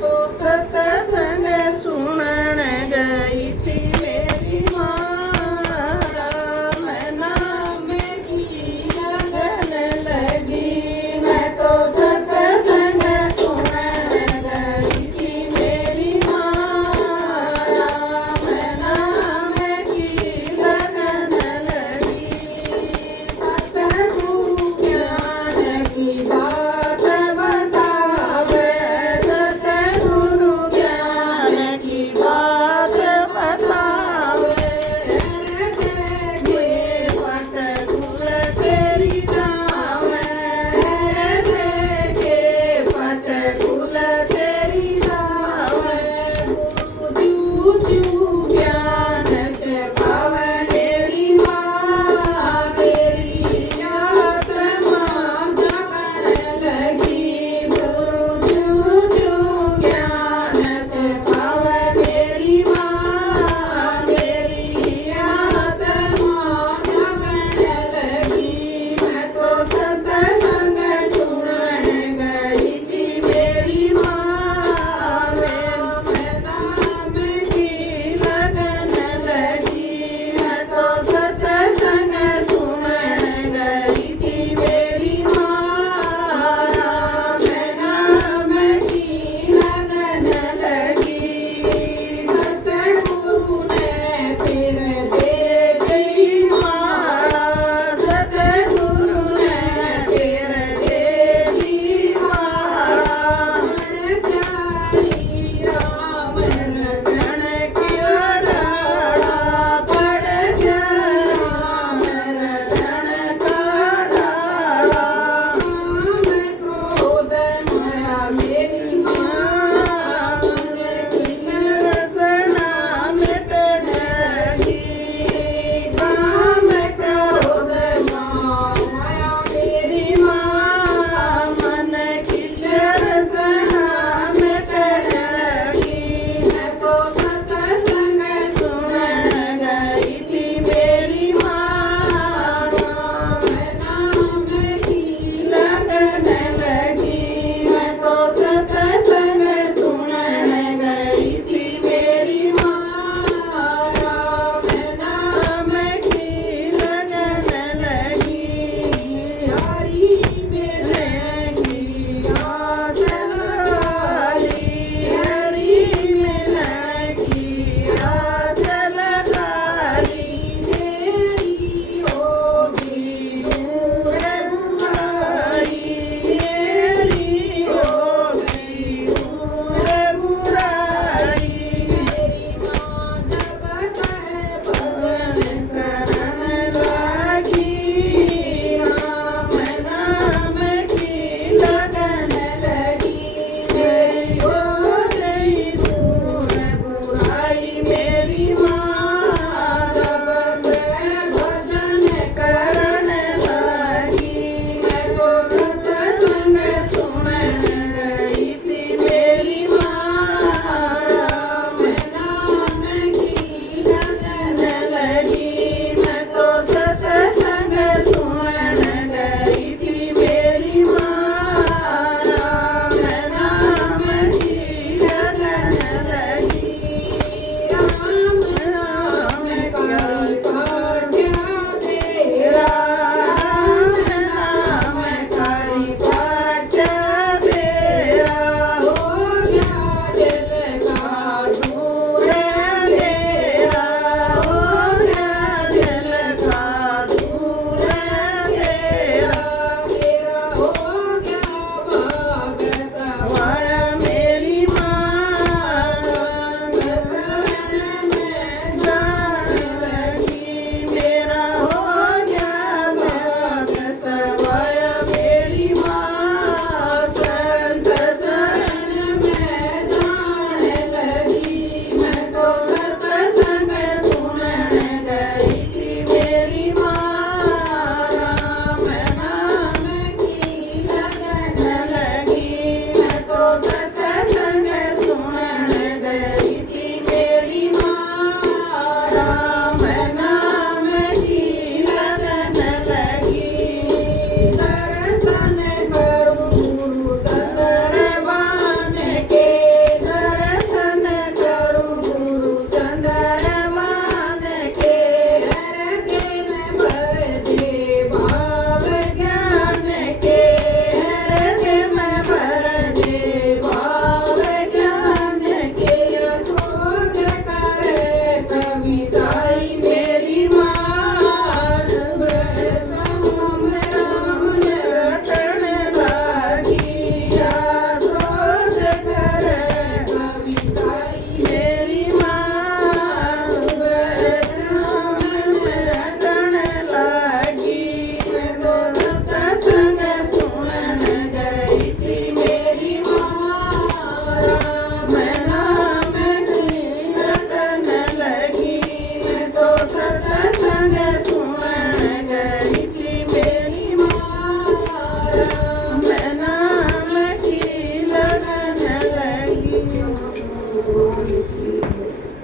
तो सत्संग सुनण गई थी मेरी माँ राम नाम की लगन लगी मैं तो सत्संग सुनण गई थी मेरी माँ राम नाम की लगन लगी सतगुरु ज्ञान की बात बतावे सतगुरु ज्ञान की बात बतावे गे पट कुल तेरी जावे गे पट कुल तेरी जावे गुरु जू ज्ञान से पावे मेरी माँ मेरी आत्मा जगन लगी गुरु जू ज्ञान से पावे मेरी माँ मेरी आत्मा जगन लगी मैं तो सत्संग सुनण गई थी मेरी माँ नाम की लगन लगी मैं तो सत्संग सुनण गई थी मेरी माँ राम नाम की लगन लगी सतगुरु ने फिर दे दी माला सतगुरु ने फिर दे दी माला प्यारी राम रटन क्यों डाला पड़ जा राम रटन का डाला मैं क्रोध माया मेरी माँ रसना मिट गई काम क्रोध माया मेरी माँ मन खिल रसना मिट गई मैं तो सत्संग सुनण गई थी मेरी माँ राम नाम की लगन लगी मैं तो की